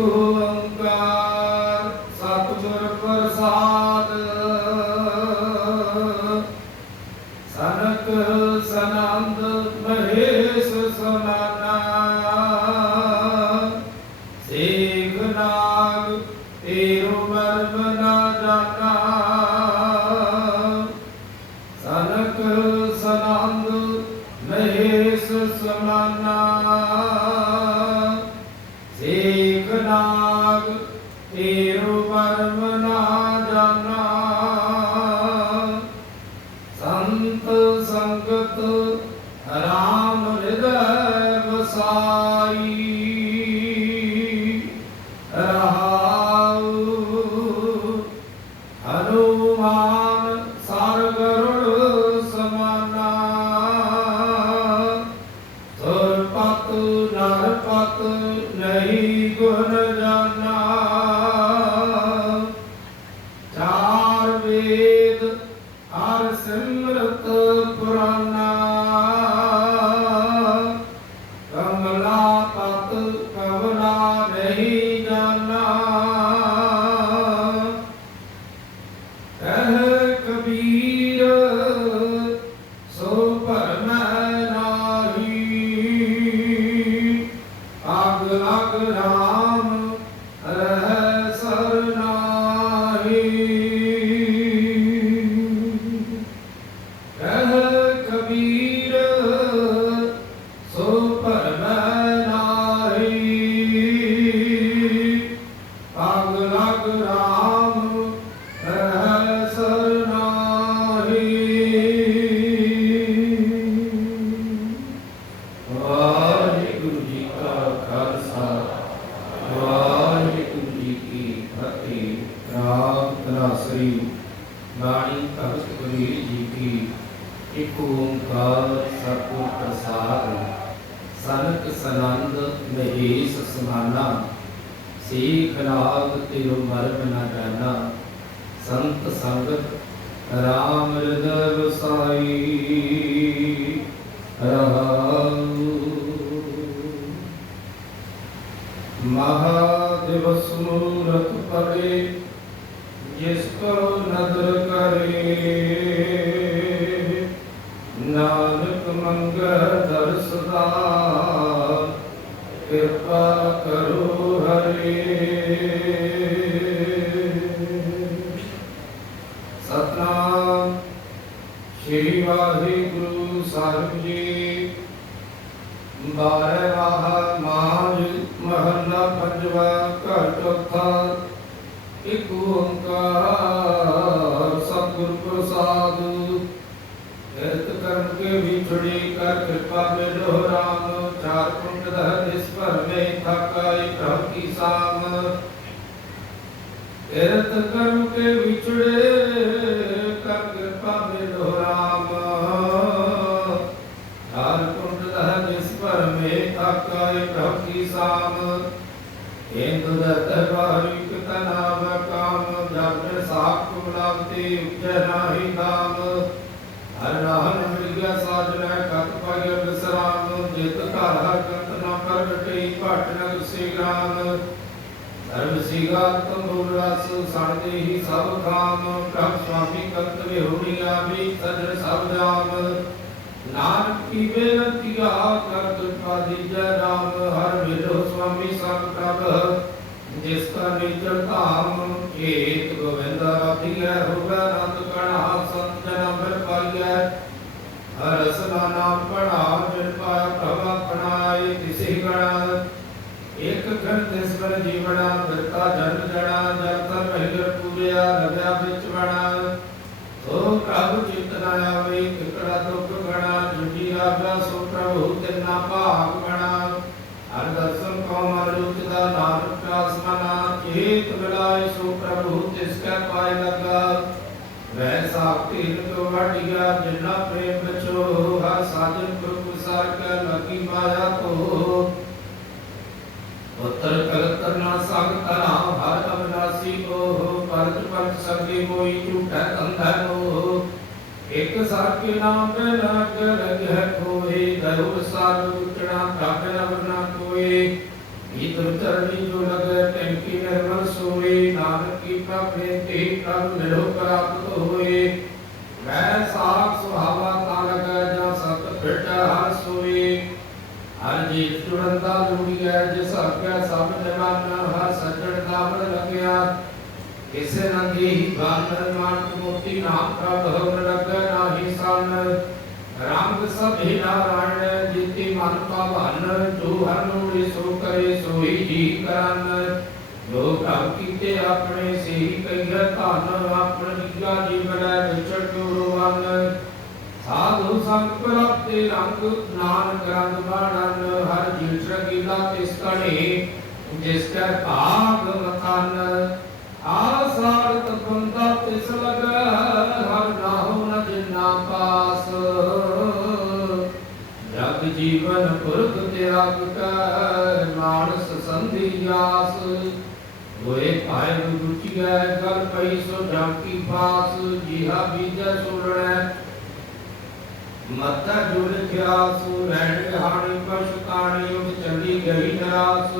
ਓੰਕਾਰ ਸਤਿਗੁਰ ਪ੍ਰਸਾਦ। ਹਰ ਸਿਮਰਤ ਪੁਰਾਨਾ ਕਮਲਾ ਤਤ ਕਵਲਾ ਨਹੀਂ ਜਾਨਾ ਕਹਿ ਕਬੀਰ ਸੋ ਭਰਮੈ ਨਾਹੀ ਆਗ ਲਗ ਰਾਮ ਰਹਿ ਸਰਨਾਹੀ ਕਹਿ ਕਬੀਰ ਸੋ ਭਰਮੈ ਨਾਹੀ ਆਗ ਲਗ ਰਾਮ ਰਹਿ ਸਰਨਾਹੀ। ਵਾਹਿਗੁਰੂ ਜੀ ਕਾ ਖਾਲਸਾ ਵਾਹਿਗੁਰੂ ਜੀ ਕੀ ਫਤਿਹ। ਰਾਮ ਤਨਾਸਰੀ ਬਾਣੀ ਭਗਤ ਕਬੀਰ ਜੀ ਕੀ ਇੱਕ ਓੰਕਾਰ ਸਤਿਗੁਰ ਪ੍ਰਸਾਦ। ਸਨਕ ਸਨੰਦ ਮਹੇਸ਼ ਸਮਾਨਾ ਸੀਖ ਲਾਗ ਤਿਰੁ ਮਰਮ ਨ ਜਾਨਾ ਸੰਤ ਸੰਗਤ ਰਾਮ ਹਿਰਦੈ ਵਸਾਈ ਰਹਾਉ। ਮਹਾਦਿਵਸ ਮੂਰਤ ਪਰੇ ਜਿਸ ਕੋ ਨਦਰ ਕਰੇ ਨਾਨਕ ਮੰਗੈ ਦਰਸ ਦਾਨ ਕਿਰਪਾ ਕਰੋ ਹਰੇ। ਸਤਨਾਮ ਸ੍ਰੀ ਵਾਹਿਗੁਰੂ ਸਾਹਿਬ ਜੀ। ਬਾਰਹਵਾਂ ਮਾਝ ਮਹੱਲਾ ਪੰਜਵਾ ਘਰ ਚੌਥਾ। ਇੱਕ ਓੰਕਾਰ ਸਤਿਗੁਰ ਪ੍ਰਸਾਦ। ਕਿਰਤ ਕਰਮ ਕੇ ਵਿਛੜੀ ਕਰ ਕਿਰਪਾ ਮਿਲੋ ਰਾਮ। ਚਾਰ ਕੁੰਡ ਦਹ ਜਿਸ ਭਰ ਮੇ ਥਾਕਾਈ ਪ੍ਰਭ ਕੀ ਸਾਮ। ਕਿਰਤ ਕਰਮ ਕੇ ਵਿਛੜੇ ਕਰ ਕਿਰਪਾ ਮਿਲੋ ਰਾਮ। ਚਾਰ ਕੁੰਡ ਦਹ ਜਿਸ ਭਰ ਮੇ ਥਾਕਾਈ ਪ੍ਰਭ ਕੀ ਸਾਮ। ਇੰਦੁ ਦਤ ਵਾਰਿਕ ਤਨਾਵ ਕਾਮ। ਜਗ ਸਾਖ ਕੁਲਾਵਤੀ ਉਪਜੈ ਨਾਹੀ ਦਾਮ। ਹਰ ਨਾਮ ਮਿਲਿਆ ਸਾਜਣਾ ਕਤ ਪਾਇ ਵਿਸਰਾਮ। ਜਿਤ ਘਰ ਹਰ ਕੰਤ ਨ ਪ੍ਰਗਟੇ ਭਟ ਨ ਗੁਸੇ ਗ੍ਰਾਮ। ਧਰਮ ਸੀਗਾ ਤੰਬੂਰ ਰਸ ਸਣਦੇ ਹੀ ਸਭ ਖਾਮ। ਪ੍ਰਭ ਸੁਆਮੀ ਕੰਤ ਵਿਹੂੜੀਆਂ ਵੀ ਸਜਣ ਸਭ ਜਾਮ। ਨਾਨਕ ਕੀ ਬੇਨਤੀਆ ਕਰ ਕਿਰਪਾ ਦੀਜੈ ਰਾਮ। ਹਰ ਮਿਲੋ ਸੁਆਮੀ ਸਭ ਪ੍ਰਭ ਜਿਸ ਕਾ ਨਿਜਰ ਧਾਮ। ਏਕ ਗੋਵਿੰਦ ਰਾਧੀਐ ਹੋਵੈ ਨੰਦ ਕਣਾ। ਸੰਤ ਜਨ ਮਿਲ ਪਾਈਐ ਹਰ ਰਸਨਾ ਨਾਮ ਪੜਾਵ। ਜਿਨ ਪਾਇਆ ਪ੍ਰਭ ਆਪਣਾਏ ਤਿਸਹਿ ਗਣਾ। ਇਕ ਖੰਡ ਤਿਸ ਪਰ ਜੀਵਣਾ ਬਿਰਤਾ ਜਨ ਜਣਾ। ਜਬ ਤਨ ਮਹਿਰ ਪੂਜਿਆ ਰਵਿਆ ਵਿੱਚ ਬਣਾ। ਸੋ ਪ੍ਰਭ ਚਿਤ ਨ ਆਵੇ ਕਿਕੜਾ ਦੁਖ ਗਣਾ। ਜੁਜੀ ਆਗਿਆ ਸੋ ਪ੍ਰਭੂ ਤਿਨਾ ਭਾਗ ਬਣਾ। ਹਰ ਦਰਸ਼ਨ ਕੋ ਮਨ ਰੁਚਦਾ ਨਾਨਕ ਪਿਆਸ ਮਨਾ। ਚੇਤ ਮਿਲਾਏ ਸੋ ਪ੍ਰਭੂ ਤਿਸ ਕੈ ਪਾਇ ਲਗਾ। ਵੈ ਸਾਖੀ ਕੋ ਵਟਿਆ ਜਿਨਾ ਪ੍ਰੇਮ ਬਚੋ। ਹਰ ਸਾਜਨ ਪ੍ਰਭੂ ਸਰ ਕੈ ਲਗੀ ਮਾਇਆ ਕੋ। ਉਤਰ ਕਲਤਰ ਨਾ ਸੰਗ ਤਨਾ ਹਰ ਅਵਨਾਸੀ ਓਹ। ਪਰਜ ਪੰਚ ਸਗੀ ਕੋਈ ਝੂਠੈ ਅੰਧੈ ਮੋਹ। ਇਕ ਸਾਕੇ ਨਾਮ ਤੇ ਲਗ ਲਗਹਿ ਕੋਇ। ਦਇਓ ਸਾਰ ਉਚਣਾ ਪ੍ਰਭ ਨਵ ਨ ਕੋਇ। ਭੀਤਰ ਚਰਣੀ ਜੋ ਲਗੈ ਟੈਂਕੀ ਨਿਰਮਲ ਸੋਈ। ਨਾਨਕ ਕੀ ਪ੍ਰਭੇ ਤੇ ਪ੍ਰਭ ਮਿਲੋ ਪ੍ਰਾਪਤ ਹੋਏ। ਵੈ ਸਾਖ ਸੁਹਾਵਾ ਤਾ ਲਗੈ ਜਾਂ ਸਤ ਭੇਟੈ ਹਰ ਸੋਈ। ਹਰ ਜੀਤ ਜੁੜੰਦਾ ਜੁੜੀਐ ਜਿਸ ਆਗਿਆ ਸਭ ਜਵਾਨ। ਹਰ ਸੱਜਣ ਦਾਮਨ ਲਗਿਆ ਕਿਸੇ ਨੰਗੀ ਹੀ ਬਾਨਰ। ਨਾਨਕ ਮੋਤੀ ਨਾਮ ਪ੍ਰਭ ਹਵਨ ਲਗੈ ਨਾਹੀ ਸਨ। ਰੰਗ ਸਭੇ ਨਾਰਾਇਣ ਜਿਤੀ ਮਨ ਭਾਵਨ। ਜੋ ਹਰ ਨੂੜੀ ਸੋ ਕਰੇ ਸੋਈ ਜੀ ਕਰਨ। ਜੋ ਪ੍ਰਭ ਕੀਤੇ ਆਪਣੇ ਸਹੀ ਕਈਐ ਧਨ। ਆਪਣ ਲਿਖਿਆ ਜੀਵਨੈ ਵਿਚੜ ਜੋੜੋ ਵਨ। ਸਾਧੂ ਸੰਗ ਪ੍ਰਾਪਤੇ ਰੰਗ ਨਾਨਕ ਰੰਗ ਬਾਣਨ। ਹਰ ਜੀਠ ਰਗੀਲਾ ਤਿਸ ਕਣੇ ਜਿਸ ਕੈ ਭਾਗ ਮਖਨ। ਆਸਾਰ ਤਪੰਦਾ ਤਿਸ ਲਗੈ ਹਰ ਨਾਹੂ ਨ ਜਿਨਾ ਪਾਸ। ਜਗ ਜੀਵਨ ਪੁਰਖ ਤਿਆਗ ਕੈ ਮਾਨਸ ਸੰਧੀ ਆਸ। ਹੋਏ ਭਾਇ ਗੁਰੂ ਕੀ उठिया गल पई सो जाकी पास जिहा बीजा सुलड़ै मत्था जुल ख्यास रहन गहानी पशुतानी उठ चली गई नरास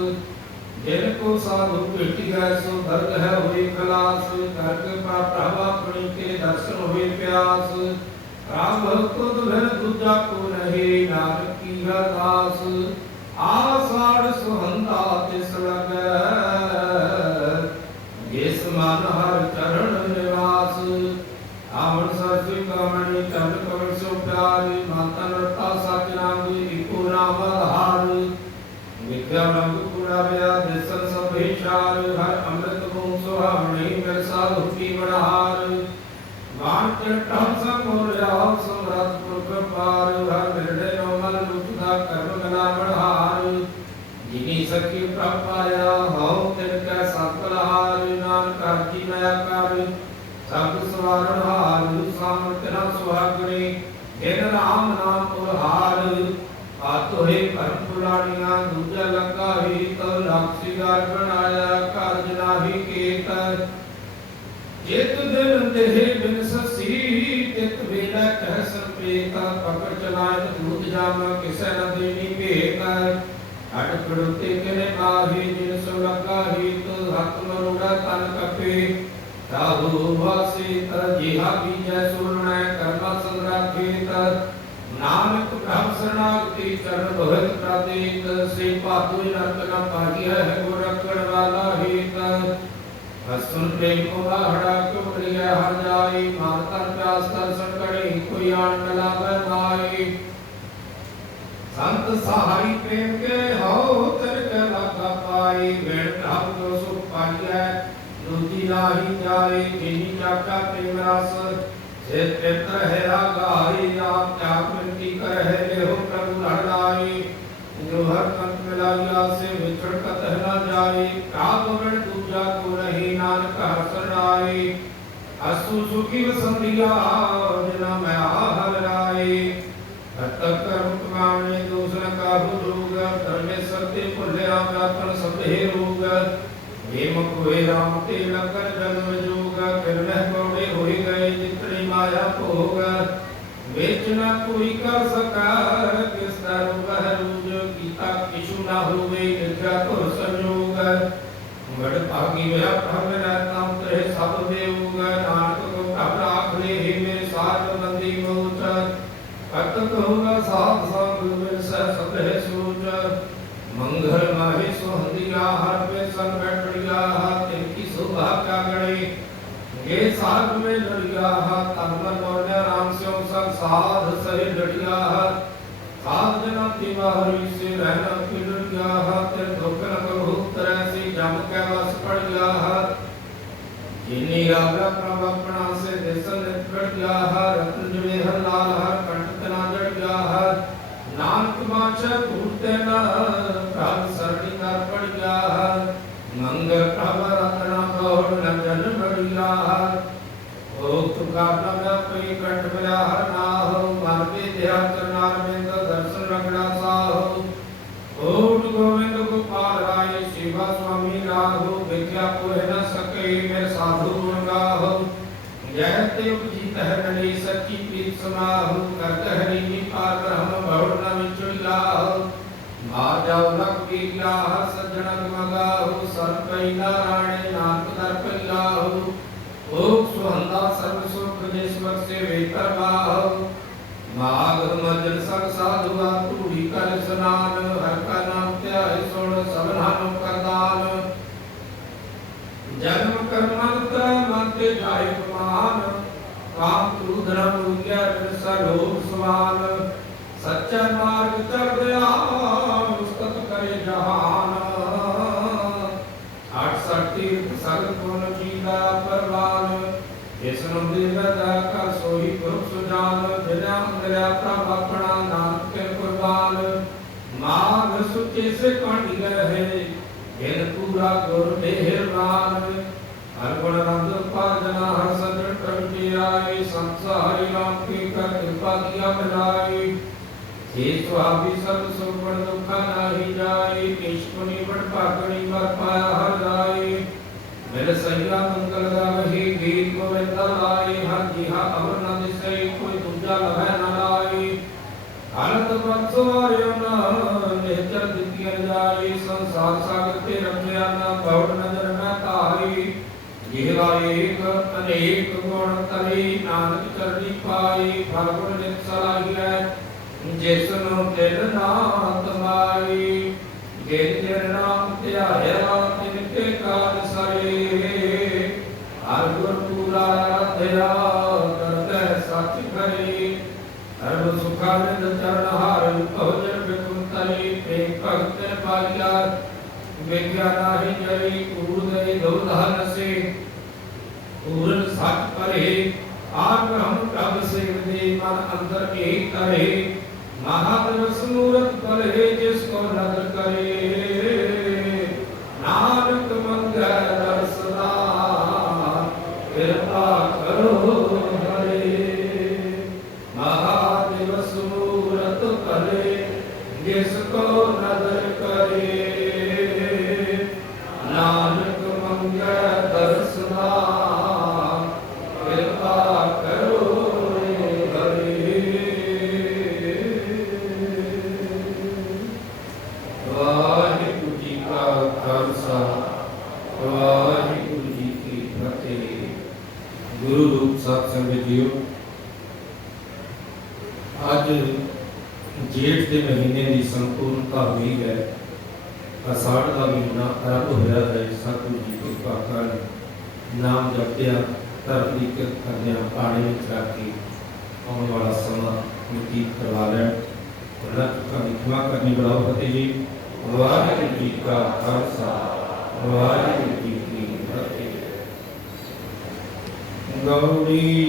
जिनको साधु भेटिया सो दर्द है हुई खलास करक प्रभा अपनी के दर्शन हुए प्यास राम खुद भर दूजा को रहे नानक की अरदास आषाढ़ सुहंदा तिस लग जिस मन हर चरण निवास आवन सरसी कामणी चरण कमल सो प्यारी माता नरता सच नामी इको नाम आधार विद्या रंग पूरा व्या दिसन सब विचार हर अमृत गुण सुहावनी मिल साधु की बड़हार वांचन टम समोर्या समरथ पुरख पार हर निर्णय नोमल लुटदा कर्म गला बढ़ार जिनी सखी प्रपाया हौ तिनका सकलहार नानक हरि नया कर सब सवारण हार सामर्थ न सुहागणे जिन राम नाम पुरहार आतो हे परम पुराणिया दूजा लंका ही तो राक्षीगार बनाया कार्य नाही केत जित दिन देहे बिन ससी तित वेला कह संप्रेता पकड़ चलाए दूध जाम किसे न देनी भेत अट पड़ते कने माही जिन सो लंका ही तो हत मरोड़ा तन कपे राहु वासी जिहा बीजय सुरना कर्म संग्राखेत नानक ब्रह्म शरणागति चरण भगत प्रादित श्री पातु नरक न पागिया है गोरखण वाला हेत हसुन प्रेम को हड़ा को प्रिय हर जाई माता प्यास दर्शन करे कोई आन न लागे माई संत सहाई प्रेम के हो तर के लगा पाई वेण प्रभु को सुख पाइए दूजी नाही जाई जिनी जाका प्रेम रस से पित्र है रागाई आप त्याग मिट्टी कर है ले हो प्रभु लड़ाई जो हर कंठ मिलाया से विछड़ कत न जाए काग में दूजा को रही नानक हर शरणाई असु सुखी वसंधिया जिना मैं आहल राई तब कर्म कमाने दूसरा का भुजोग धर्मे सत्य पुल्या व्यापन सब हे रोग हेम कोई राम ते लकर जन्म जोग किरने कौड़े होई गए जितनी माया भोग बेच न कोई कर सका किस तरह वह रूज गीता किशु न हुए निद्रा तो संयोग बड़ भागी मेरा प्रभु रहता तेरे सब देवग नानक को प्रभु राख ले हे मेरे साथ बंदी मोच कत कहूँगा साथ संग मिल सब है सोच मंगल माहे सोहंदिया हर पे संग बैठिया तिनकी शोभा क्या गणे ये साग में लड़िया तन मन और राम से संग साध सही लड़िया साध जना तिवारी से रहना की लड़िया तेरे दुख न कहो तरह से जम के बस पड़ गया जिन्हीं आज्ञा प्रभु अपना से देसन निकल गया रत्न जवे हर लाल हर कंठ तना जड़ गया नानक माचा टूटते न प्रभु सरणी कर पड़ गया मंगल प्रभु रत्न गौर न जन बढ़िया ओ तुका न कोई कंठ मिला हर ना हो मन के ध्यान चरणार में दर्शन रगड़ा सा हो ओट गोविंद गोपाल राय शिवा स्वामी राहो विद्या को न सके मैं साधु गुण गाहो जय देव जीत है नली सच्ची प्रीत समाहु करत हरि नि पार ब्रह्म बहु न विचुड़िया मार जाओ लख वीरिया सज्जन मगाहु सर्पै नारायण नानक दर्पया ओम सुहंदा सर्व सुख जिस्मत से वेतर बाहु माघ मजन संग साधुआ तूड़ी कर स्नान हर का नाम त्याय सोण सबनानो करदान जन्म कर्मंत्र मंत्र जाय मान काम क्रोध धर्म विद्या सर्वोप समान सच्चा मार्ग चल गया मुस्तक करे जहान 68 तीर्थ सगल गुण कीला परवान इस नंदी रदा का सोई पुरुष सुजान बिना मेरा प्रभ अपना नाम के कुर्बान माघ सुचे से कंड गए इन पूरा गुर मेहरबान अर्पण रंग पाजना हर सजन प्रभु आए संसारी राम की कर कृपा दिया मिलाई हे स्वामी सब सुगुण दुख नाही जाए केश मुनि बड़ पागणी मर पाया हर जाए मेरे सैया मंगल गावही गीत गोविंद लाई हर जिहा अवर न दिसै कोई दूजा लभै न लाई हालत बंसवार्यो न निहचर दितियन जाई संसार सागर ते रखिया न बहुड़ नजर में ताई जिहवा एक अनेक गुण तरी नानक चरणी पाई फल गुण नित सलाहिया जिसनु तिल नाम तमाई जिन जिन नाम ध्याया तिनके काज सरे हर गुर पूरा दया करते सच करे सर्व सुखानंद चरण हार भोजन बिकुम तरी प्रेम भक्त पाया विज्ञान ही जरी उदय दोधान से पूर्ण सच करे आप हम प्रभ से दे मन अंदर एक करे महादरस मूरत परे जिसको नगर करे नानक मंगल दर्शना कृपा करो हरे महादिवस मूरत परे जिसको नगर करे नानक मंगल दर्शना कृपा करो गुरु रूप सत्संग जीओ अज जेठ के महीने की संपूर्णता हुई है अषाढ़ का महीना आरंभ होया है सतगुरु जी की कृपा नाम जपया धर्म की करदे पानी में रख के आने वाला समा व्यतीत करवा लैन उन्होंने क्षमा करनी बुलाओ फतेह जी वाहिगुरू जी का खालसा वाहिगुरू जी की फतेह गौरी